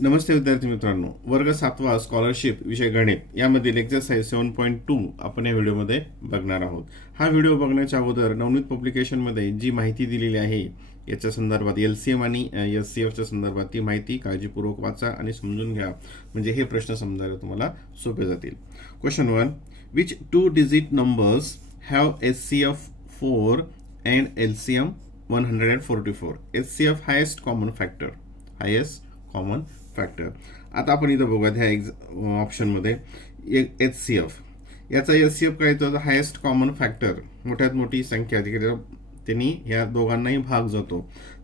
नमस्ते विद्यार्थी मित्रांनो, वर्ग 7वा स्कॉलरशिप विषय गणित यामधील एक्सरसाइज 7.2 आपण या व्हिडिओमध्ये बघणार आहोत. हा व्हिडिओ बघण्याच्या अगोदर नवनीत पब्लिकेशनमध्ये जी माहिती दिलेली आहे याच्या संदर्भात LCM आणि SCFच्या संदर्भात ती माहिती काळजीपूर्वक वाचा आणि समजून घ्या, म्हणजे हे प्रश्न समजायला तुम्हाला सोपे जातील. Question 1. Which 2 digit numbers have SCF 4 and LCM 144? SCF highest common factor. आता आपण इथं बघूयात ह्या ऑप्शनमध्ये HCF. याचा SCF काय येतो? हायेस्ट कॉमन फॅक्टर, मोठ्यात मोठी संख्या त्यांनी या दोघांनाही भाग जातो,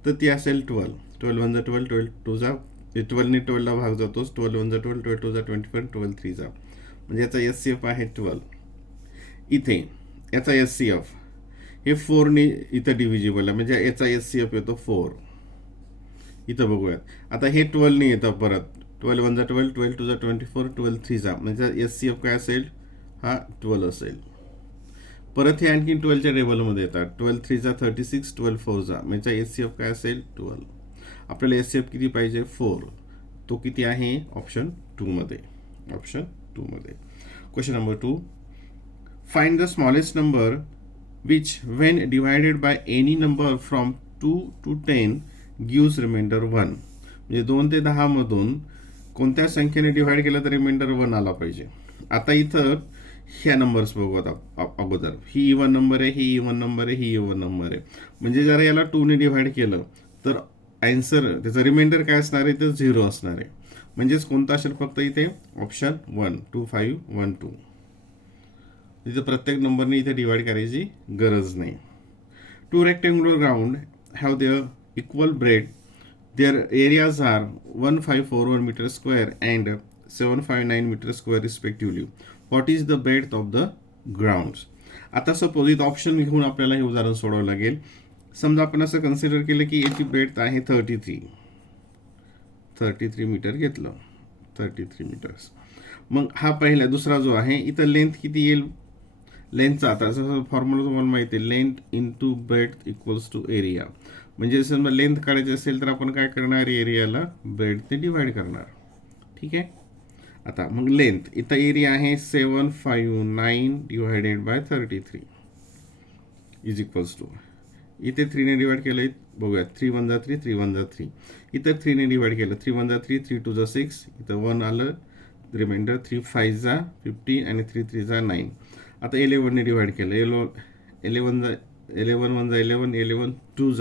तर ती असेल 12. 12 1 12, 12 2 12 ने 12 ला भाग जातोच. 12 1 12, 12 2 24, 12 3 म्हणजे याचा SCF आहे 12. इथे याचा SCF हे 4 ने इथं डिव्हिजिबल आहे, म्हणजे याचा SCF येतो 4. इथं बघूयात. आता हे 12 ने येतं परत. 12 1 12, 12 2 24, 12 3 म्हणजे SCF काय असेल? हा 12 असेल. परत हे आणखी 12च्या टेबलमध्ये येतात. 12 3 36, 12 4 म्हणजे SCF काय असेल? 12. आपल्याला SCF किती पाहिजे? 4. तो किती आहे? ऑप्शन 2 मध्ये. Question number 2. Find the smallest number which when divided by any number from 2 to 10 gives remainder 1. म्हणजे 2 ते 10 मधून कोणत्या संख्येने डिवाइड केलं तर रिमाइंडर 1 आला पाहिजे. आता इथं ह्या नंबर्स बघू आता अगोदर. ही इवन नंबर आहे, ही इवन नंबर आहे, ही इवन नंबर आहे. म्हणजे जर याला 2 ने डिवाइड केलं तर आन्सर त्याचं रिमाइंडर काय असणार आहे? तर 0 असणार आहे. म्हणजेच कोणता असेल? फक्त इथे ऑप्शन 1 2 5 1 2. इथं प्रत्येक नंबरने इथे डिवाइड करायची गरज नाही. 2 rectangular ground have there equal breadth. Their areas are 1541 meter square and 759 meter square respectively. What is the breadth of the grounds? आता सपोज इथं ऑप्शन घेऊन आपल्याला हे उदाहरण सोडवावं लागेल. समजा आपण असं कन्सिडर केलं की याची ब्रेडथ आहे 33 मीटर घेतलं. 33 मीटर्स. मग हा पहिला. दुसरा जो आहे इथं लेंथ किती येईल? लेंथचा आता फॉर्म्युला तुम्हाला माहिती आहे, length into breadth equals to area. म्हणजे समजा लेंथ काढायची असेल तर आपण काय करणार? एरियाला ब्रेडने डिवाइड करणार. ठीक आहे. आता मग लेंथ इथं एरिया आहे 759 divided by 33 is equals to. इथे 3 ने डिवाइड केलं. बघूया. 3 1 3, 3 1 3. इथं 3 ने डिवाइड केलं. 3 1 3, 3 2 6. इथं 1 आलं. रिमाइंडर 3 5 15 आणि 3 3 9. आता 11 ने डिवाइड केलं. 11 1 11, 11 2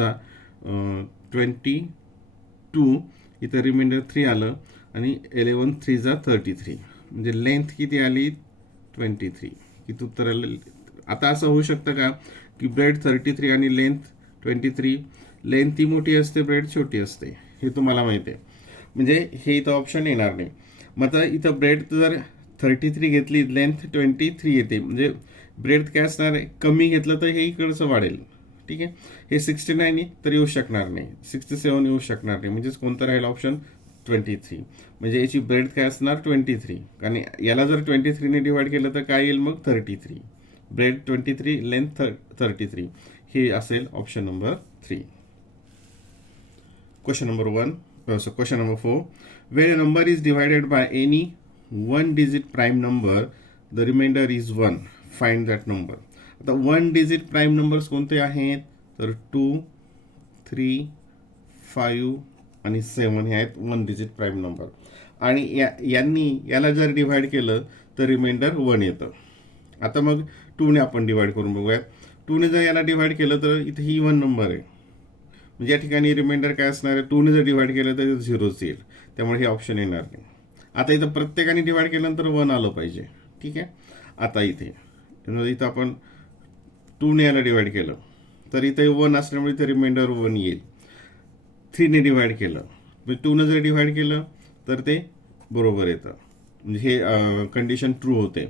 22. इथं रिमाइंडर 3 आलं आणि 11 3 33. म्हणजे लेंथ किती आली? 23. किती उत्तर आलं? आता असं होऊ शकतं का की ब्रेड 33 आणि लेंथ 23? लेंथ ती मोठी असते, ब्रेड छोटी असते, हे तुम्हाला माहिती आहे. म्हणजे हे इथं ऑप्शन येणार नाही. मग आता इथं ब्रेड जर 33 घेतली, लेंथ 23 येते, म्हणजे ब्रेड काय असणार आहे? कमी घेतलं तर हे इकडचं वाढेल. ठीक आहे. हे 69 तर येऊ शकणार नाही, 67 येऊ शकणार नाही. म्हणजेच कोणतं राहील? ऑप्शन 23. म्हणजे याची ब्रेड काय असणार? 23. कारण याला जर 23 ने डिवाइड केलं तर काय येईल? मग 33. Bread 23, length 33. हे असेल option number 3. Question number 4. When a number is divided by any one digit prime number, the remainder is 1. Find that number. आता 1 डिजिट प्राईम नंबर्स कोणते आहेत? तर 2 3 5 आणि 7 हे आहेत 1 डिजिट प्राईम नंबर. आणि यांनी याला जर डिव्हाइड केलं तर रिमाइंडर 1 येतं. आता मग 2 ने आपण डिवाइड करून बघूयात. 2 ने जर याला डिवाइड केलं तर इथे ही 1 नंबर आहे, म्हणजे या ठिकाणी रिमाइंडर काय असणार आहे? 2 ने जर डिवाइड केलं तर 0च येईल. त्यामुळे हे ऑप्शन येणार नाही. आता इथं प्रत्येकाने डिवाइड केल्यानंतर 1 आलं पाहिजे. ठीक आहे. आता इथे आपण 2 ने याला डिवाइड केलं तर इथे 1 असल्यामुळे इथे रिमाइंडर 1 येईल. 3 ने डिवाइड केलं, म्हणजे 2 ने जर डिवाइड केलं तर ते बरोबर येतं, म्हणजे हे कंडिशन ट्रू होते.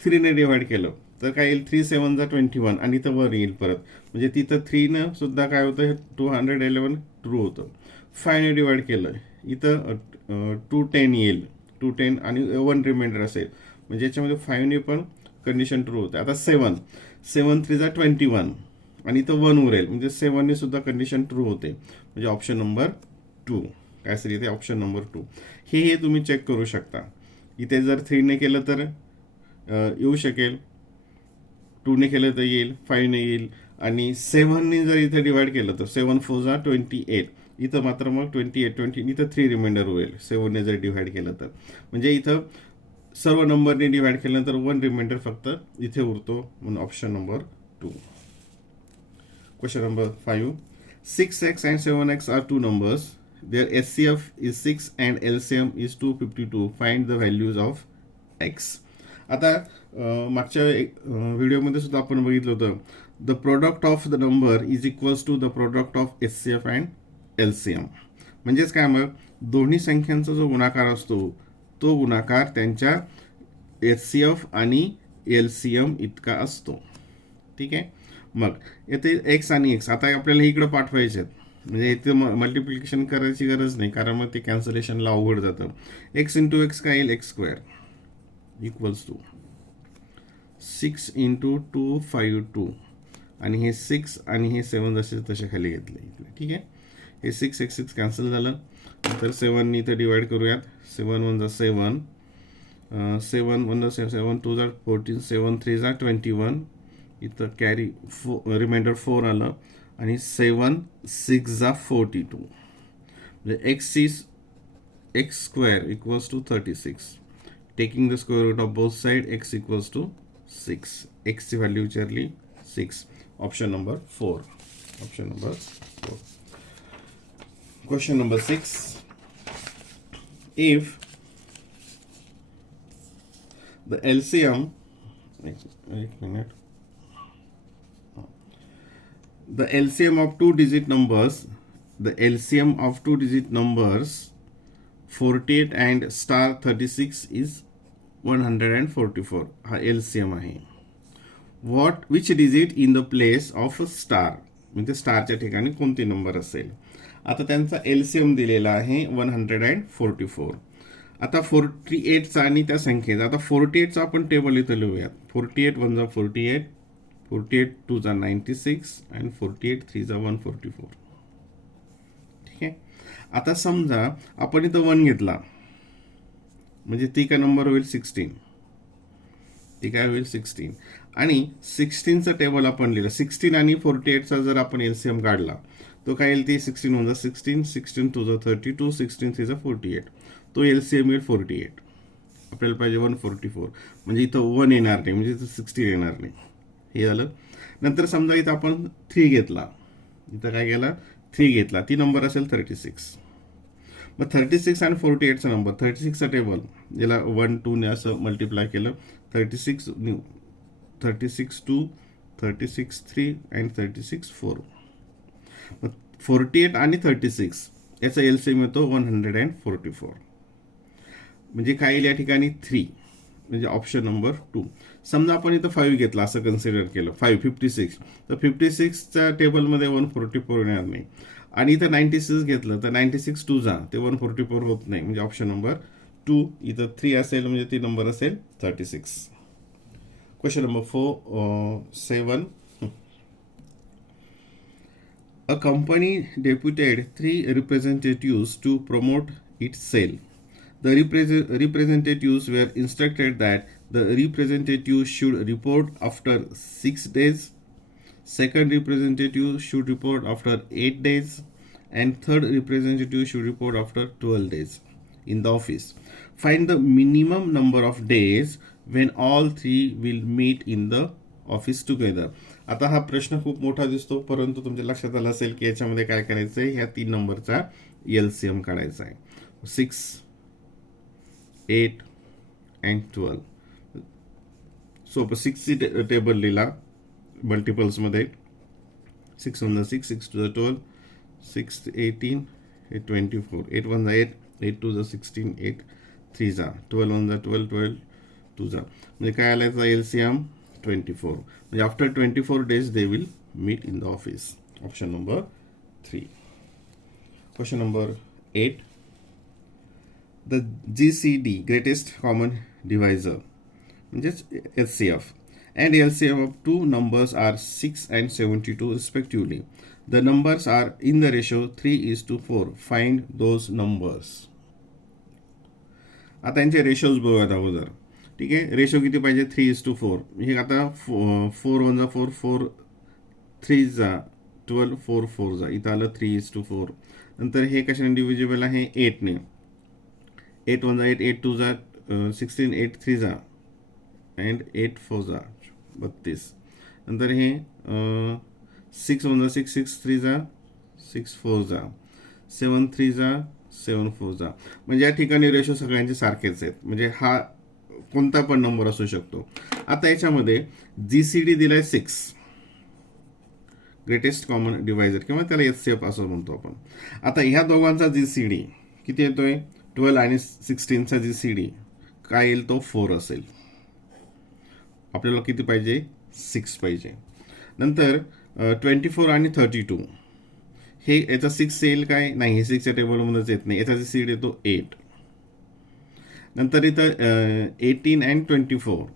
3 ने डिवाइड केलं तर काय येईल? 3 7 21 आणि इथं वर येईल परत, म्हणजे तिथं 3 न सुद्धा काय होतं? 211 ट्रू होतं. 5 ने डिवाइड केलं, इथं 210 येईल. 210 आणि 1 रिमाइंडर असेल, म्हणजे याच्यामध्ये 5 ने पण कंडिशन ट्रू होते. आता 7 3 21 आणि इथं 1 उरेल, म्हणजे 7 ने सुद्धा कंडिशन ट्रू होते. म्हणजे ऑप्शन नंबर 2 काय असेल इथे ऑप्शन नंबर 2. हे तुम्ही चेक करू शकता. इथे जर 3ने केलं तर येऊ शकेल, 2ने केलं तर येईल, 5ने येईल, आणि 7ने जर इथे डिवाइड केलं तर 7 4 जा 28. इथं मात्र मग 28 इथं 3 रिमाइंडर होईल 7ने जर डिवाइड केलं तर. म्हणजे इथं सर्व नंबरने डिवाइड केल्यानंतर 1 रिमाइंडर फक्त इथे उरतो, म्हणून option number 2. Question number 5. 6x and 7x are two numbers. Their SCF is 6 and LCM is 252. Find the values of x. आता मागच्या व्हिडिओमध्ये सुद्धा आपण बघितलं होतं, the product of the number is equals to the product of SCF and LCM. म्हणजेच काय, मग दोन्ही संख्यांचा जो गुणाकार असतो तो गुणाकार त्यांच्या SCF आणि LCM इतका असतो. ठीक आहे. मग येथे एक्स आणि एक्स आता आपल्याला इकडे पाठवायचे आहेत, म्हणजे इथे मल्टिप्लिकेशन करायची गरज नाही, कारण मग ते कॅन्सलेशनला अवघड जातं. एक्स इंटू एक्स काय येईल, x square equals to 6 into 252, आणि हे 6 आणि हे 7 जसे तसे खाली घेतले इकडे. ठीक आहे. हे 6 एक 6 कॅन्सल झालं, तर 7 इथं डिवाइड करूयात. 7 1 जा 7, 7 1 जा 7 2 जा 14, 7 3 जा 21, इथं कॅरी रिमाइंडर 4 आलं, आणि 7 6 जा 42, म्हणजे x square equals to 36. Taking the square root of both side, x equals to 6. एक्सची व्हॅल्यू विचारली 6. Option number 4. Option number 4. Question number 6. If the LCM, एक minute, the LCM of two-digit numbers 48 and star 36 is 144. हा LCM आहे. which digit in the place of a star, म्हणजे स्टारच्या ठिकाणी कोणते number असेल. आता त्यांचा LCM दिलेला आहे 144. आता 48चा आणि त्या संख्येचा, आता 48चा आपण टेबल इथं लिहूयात. 48 1 जा 48, 48 2 जा 96, आणि 48 3 जा 144. ठीक आहे. आता समजा आपण इथं 1 घेतला, म्हणजे ती काय नंबर होईल 16. ती काय होईल 16, आणि 16चं टेबल आपण लिहिलं. 16 आणि 48चा जर आपण LCM काढला तो काय येईल, ती 16 1 जा 16, 16 2 जा 32, 16 3 जा 48. तो LCM येईल 48. आपल्याला पाहिजे 144, म्हणजे इथं 1 येणार नाही, म्हणजे इथं 16 येणार नाही. हे झालं. नंतर समजा इथं आपण 3 घेतला, इथं काय केला 3 घेतला, ती नंबर असेल 36. मग 36 आणि 48चा नंबर, 36चा टेबल याला 1 2 ने असं मल्टिप्लाय केलं. 36 2, 36 3 आणि 36 4. मग 48 आणि 36 याचा LCM येतो 144. म्हणजे काय येईल या ठिकाणी 3, म्हणजे ऑप्शन नंबर 2. समजा आपण इथं 5 घेतला, असं कन्सिडर केलं 56, तर 56च्या टेबलमध्ये 144 येणार नाही, आणि इथं 96 घेतलं तर 96 2 जा ते 144 होत नाही, म्हणजे ऑप्शन नंबर 2. इथं 3 असेल, म्हणजे ती नंबर असेल 36. Question number 7. A company deputed 3 representatives to promote its sale. The representatives were instructed that the representative should report after 6 days, second representative should report after 8 days, and third representative should report after 12 days in the office. Find the minimum number of days when all three will meet in the office together. आता हा प्रश्न खूप मोठा दिसतो, परंतु तुमच्या लक्षात आलं असेल की याच्यामध्ये काय करायचं आहे, ह्या 3 नंबरचा LCM काढायचा आहे. 6 8 and 12. सोपं. 6ची टेबल लिहिला मल्टिपल्समध्ये. 6 1 जा 6, 6 2 जा 12, 6 18 24, 8 1 जा 8, 8 2 जा 16, 8 3 जा 12 1 जा 12, 12 2 जा, म्हणजे काय आलं याचा LCM 24. म्हणजे after 24 days they will meet in the office. Option number 3. Question number 8. The GCD, greatest common divisor, म्हणजेच HCF, and LCM of two numbers are 6 and 72 respectively. The numbers are in the ratio 3:4. Find those numbers. आता यांचे ratios बघूयात अगोदर. ठीक आहे, ratio किती पाहिजे 3:4. हे आता 4 1 4, 4 3 12, 4 4 इथं आलं 3:4. नंतर हे कशाने डिव्हिजिबल आहे 8ने. 8 1 8, 8 2 16, 8 3 अँड 8 4 32. नंतर हे 6 1 6, 6 3 6 4 7 3 7 4 म्हणजे या ठिकाणी रेशो सगळ्यांचे सारखेच आहेत. म्हणजे हा कोणता पण नंबर असू शकतो. आता याच्यामध्ये जीसीडी दिलाय 6, ग्रेटेस्ट कॉमन डिवायझर, किंवा त्याला एचसीएफ असं म्हणतो आपण. आता ह्या दोघांचा जीसीडी किती येतोय 12 आणि 16चा जीसीडी काय येईल तो 4 असेल. आपल्याला किती पाहिजे 6 पाहिजे. नंतर 24 आणि 32 हे याचा 6 येईल काय नाही, हे 6च्या टेबलमध्येच येत नाही. याचा जीसीडी येतो 8. नंतर इथं 18 अँड 24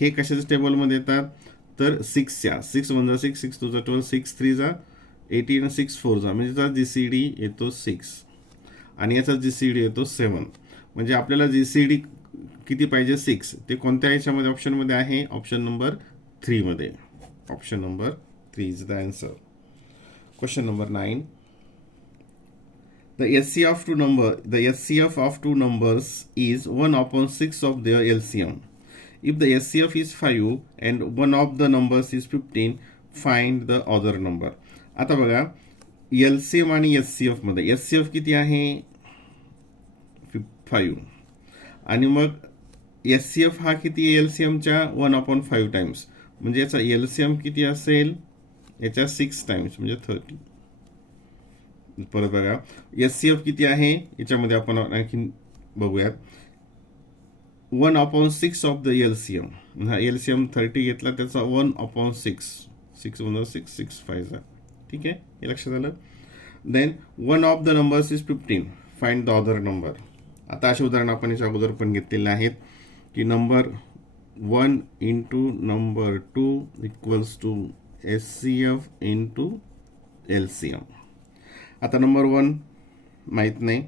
हे कशाच्या टेबलमध्ये येतात तर 6च्या. 6 1 6, 6 2 12, 6 3 18, 6 4 म्हणजे याचा जीसीडी येतो 6 आणि याचा जीसीडी येतो 7. म्हणजे आपल्याला जीसीडी किती पाहिजे 6. ते कोणत्या याच्यामध्ये ऑप्शनमध्ये आहे ऑप्शन नंबर 3 मध्ये. Option number 3 is the answer. Question number 9. The SCF of two numbers is 1/6 of their LCM. If the SCF is 5 and one of the numbers is 15, find the other number. आता बघा LCM आणि SCF मध्ये SCF किती आहे 5 आणि मग SCF हा किती आहे LCMच्या 1/5 टाइम्स. म्हणजे याचा LCM किती असेल याच्या 6 टाइम्स म्हणजे 30. परत बघा SCF किती आहे याच्यामध्ये आपण आणखी बघूयात. 1/6 ऑफ द LCM. हा LCM 30 घेतला त्याचा 1/6. 6 1 6, 6 5 ठीक आहे, हे लक्षात आलं. Then one of the numbers is 15. Find the other number. आता असे उदाहरण आपण याच्या अगोदर पण घेतलेले आहेत की number 1 into number 2 equals to SCF into LCM. आता नंबर 1 माहीत नाही,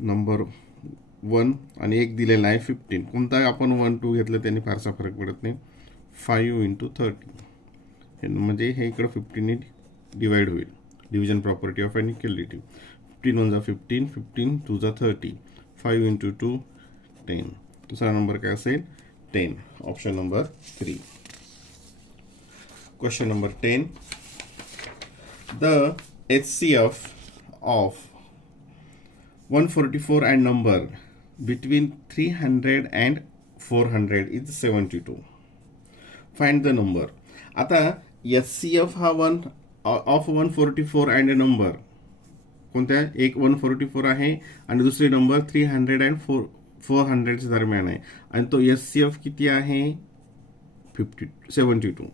नंबर 1 आणि 1 दिलेला आहे 15. कोणता आपण 1 2 घेतलं त्यांनी फारसा फरक पडत नाही. 5 इंटू 30 हे म्हणजे हे इकडं 15ने डिवाइड होईल. Division property of equality. 15 1 15, 15 2 30, 5 into 2 10. दुसरा नंबर काय असेल 10. Option number 3. Question number 10. The HCF of 144 and number between 300 and 400 is 72. Find the number. आता HCF हा 1 of 144 and a number कोणत्या एक 144 आहे आणि दुसरी नंबर 300 and 400 दरम्यान आहे आणि तो HCF किती आहे 72.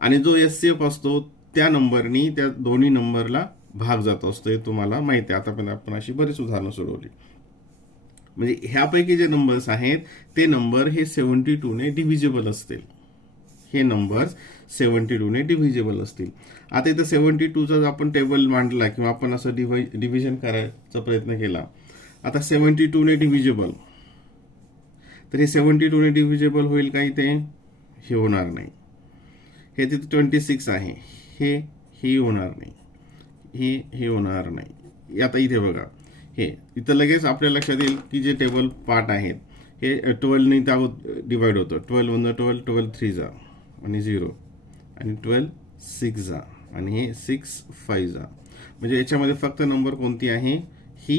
आणि जो SCF असतो त्या नंबरनी त्या दोन्ही नंबरला भाग जात असतो हे तुम्हाला माहिती आहे. आता पण आपण अशी बरीच उदाहरणं सोडवली. म्हणजे ह्यापैकी जे नंबर्स आहेत ते नंबर हे 72ने डिव्हिजिबल असतील. हे नंबर्स 72ने डिव्हिजिबल असतील. आता इथं 72चा आपण टेबल मांडला किंवा आपण असं डिव्हिजन करायचा प्रयत्न केला. आता 72ने डिव्हिजिबल तर हे 72ने डिव्हिजिबल होईल का इथे हे होणार नाही. हे तिथे 26 आहे हे होणार नाही. हे होणार नाही. आता इथे बघा हे इथं लगेच आपल्या लक्षात येईल की जे टेबल पार्ट आहेत हे 12ने त्या डिवाइड होतं. 12 1 12, 12 3 आणि 0 आणि 12 6 आणि हे 6 5 म्हणजे याच्यामध्ये फक्त नंबर कोणती आहे ही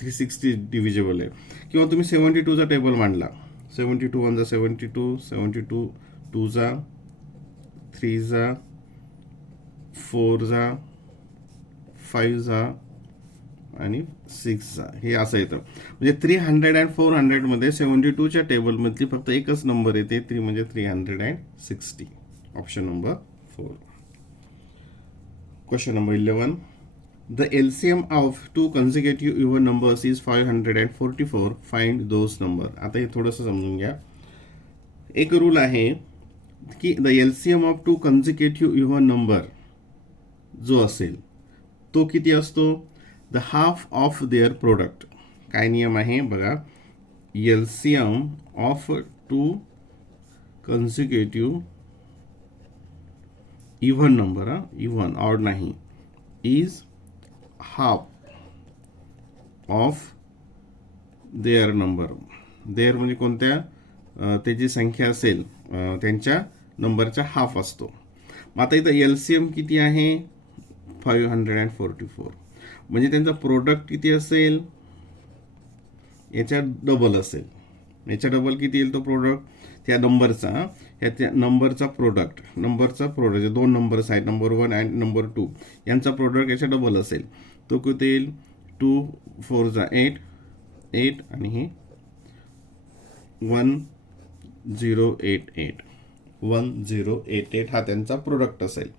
360 डिव्हिजिबल आहे. किंवा तुम्ही 72चा टेबल मांडला. 72 1 72, 72 2 3 4 5 आणि 6 हे असं येतं. म्हणजे 300 and 400 मध्ये 72च्या टेबलमधली फक्त एकच नंबर येते ती म्हणजे 360. Option number 4. Question number 11. The LCM of two consecutive even numbers is 544. Find those number. आता हे थोडंसं समजून घ्या. एक रूल आहे की the LCM of two consecutive even number जो असेल तो किती असतो? The half of their product. काय नियम आहे बघा, LCM of two consecutive even number, even odd नाही, is half of their number. Their म्हणजे कोणत्या, त्याची संख्या असेल त्यांच्या नंबरचा हाफ असतो. मग आता इथं एलसीएम किती आहे? 544. म्हणजे त्यांचा प्रोडक्ट किती असेल? याच्या डबल असेल. याच्या डबल किती येईल तो प्रोडक्ट? त्या नंबरचा, ह्या नंबरचा प्रोडक्ट, जे दोन नंबर्स आहेत, नंबर 1 आणि नंबर 2, यांचा प्रोडक्ट याच्या डबल असेल. तो किती येईल? 2 4 8 8 आणि हे 1088. 1088 हा त्यांचा प्रोडक्ट असेल.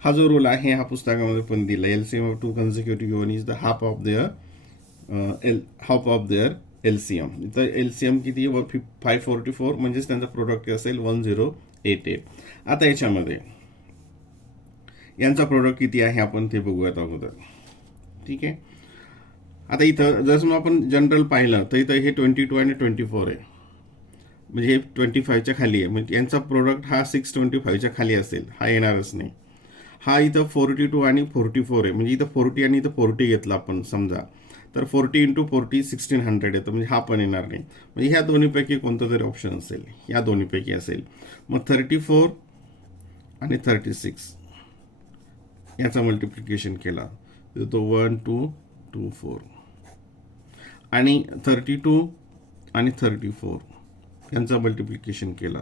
हा जो रूल आहे हा पुस्तकामध्ये पण दिला. LCM of two consecutive even is the half of their LCM. तर एलसीएम किती? 544, म्हणजेच त्यांचा प्रोडक्ट असेल 1088. आता याच्यामध्ये यांचा प्रोडक्ट किती आहे आपण ते बघूयात अगोदर. ठीक आहे. आता इथं जर समजा आपण जनरल पाहिलं तर इथं हे 22 आणि 24 आहे, म्हणजे हे 25च्या खाली आहे. म्हणजे यांचा प्रोडक्ट हा 625च्या खाली असेल, हा येणारच नाही. हा इथं 42 आणि 44 आहे, म्हणजे इथं 40 आणि इथं 40 घेतला आपण समजा, तर 40 × 40 1600 येतं, म्हणजे हा पण येणार नाही. म्हणजे ह्या दोन्हीपैकी कोणतं तरी ऑप्शन असेल, या दोन्हीपैकी असेल. मग 34 आणि 36 याचा मल्टिप्लिकेशन केला तर तो 1224, आणि 32 आणि 34 यांचा मल्टिप्लिकेशन केला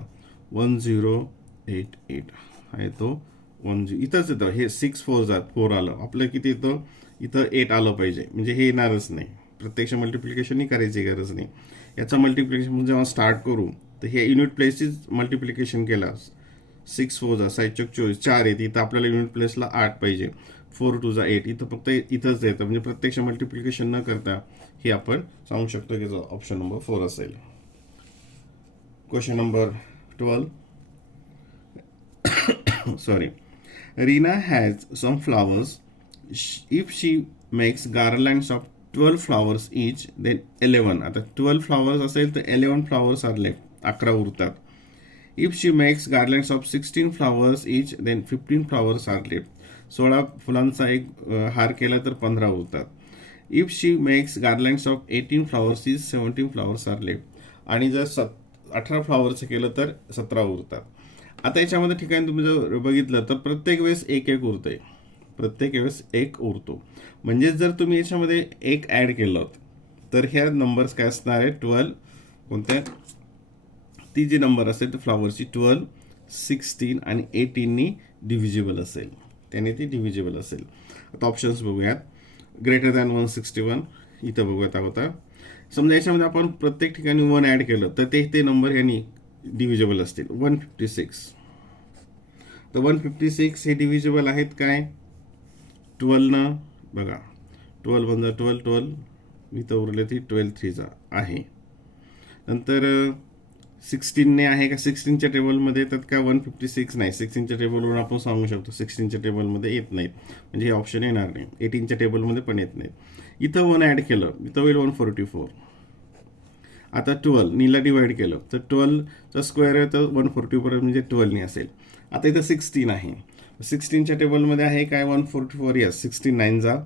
1088 आहे तो 10. इथंच येतं हे 6 4 आलं, आपलं किती येतं? इथं 8 आलं पाहिजे, म्हणजे हे येणारच नाही. प्रत्यक्ष मल्टिप्लिकेशनही करायची गरज नाही. याचं मल्टिप्लिकेशन जेव्हा स्टार्ट करू तर हे युनिट प्लेसचीच मल्टिप्लिकेशन केला. 6 4 6 24 4 येते, इथं आपल्याला युनिट प्लेसला 8 पाहिजे. 4 2 8, इथं फक्त इथंच येतं, म्हणजे प्रत्यक्ष मल्टिप्लिकेशन न करता हे आपण सांगू शकतो की ऑप्शन नंबर 4 असेल. Question number 12. Sorry. Rina has some flowers. If she makes garlands of 12 flowers each, then 11. आता 12 flowers असेल तर 11 flowers are left. 11 उरतात. If she makes garlands of 16 flowers each, then 15 flowers are left. 16 फुलांचा एक हार केला तर 15 उरतात. If she makes garlands of 18 flowers each, 17 flowers are left. आणि जर 18 फ्लॉवरचं केलं तर 17 उरतात. आता याच्यामध्ये ठिकाणी तुम्ही जर बघितलं तर प्रत्येक वेळेस एक उरतंय, प्रत्येक वेळेस एक उरतो. म्हणजे जर तुम्ही याच्यामध्ये एक ॲड केलं तर ह्या नंबर्स काय असणार आहे? 12 कोणत्या, ती जी नंबर असेल तर फ्लॉवरची 12, 16 आणि 18नी डिव्हिजिबल असेल, त्याने ती डिव्हिजिबल असेल. आता ऑप्शन्स बघूयात. ग्रेटर दॅन 161 इथं बघूयात अगोदर. समजा याच्यामध्ये आपण प्रत्येक ठिकाणी 1 ॲड केलं तर ते नंबर यांनी डिव्हिजिबल असतील. 156, तर 156 हे डिव्हिजिबल आहेत काय? 12 बघा, 12 1 12 12, इथं उरले ती 12 3 आहे. नंतर 16ने आहे का? 16च्या टेबलमध्ये येतात का? 156 नाही, 16च्या टेबलवरून आपण सांगू शकतो 16च्या टेबलमध्ये येत नाहीत, म्हणजे हे ऑप्शन येणार नाही. 18च्या टेबलमध्ये पण येत नाहीत. इथं 1 ॲड केलं, इथं होईल 144. आता 12 नीला डिवाइड केलं तर 12चा स्क्वेअर आहे तर 140 म्हणजे 12 असेल. आता इथं 16 आहे, 16च्या टेबलमध्ये आहे काय? 144. यस, 16 9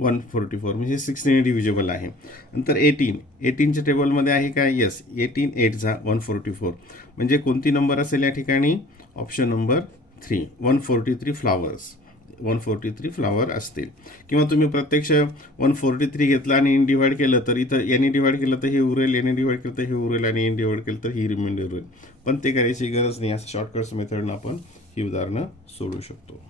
144, म्हणजे 16 डिव्हिजिबल आहे. नंतर 18च्या टेबलमध्ये आहे काय? यस, 18 8 144, म्हणजे कोणती नंबर असेल या ठिकाणी? Option number 3, 143 flowers. 143 फ्लॉवर असतील. किंवा तुम्ही प्रत्यक्ष 143 घेतला आणि इन डिवाइड केलं तर इथं यांनी डिवाइड केलं तर हे उरेल, यांनी डिवाइड केलं तर हे उरेल, आणि इन डिवाइड केलं तर ही रिमाइंडर उरेल. पण ते करायची गरज नाही. असं शॉर्टकट्स मेथडनं आपण ही उदाहरणं सोडू शकतो.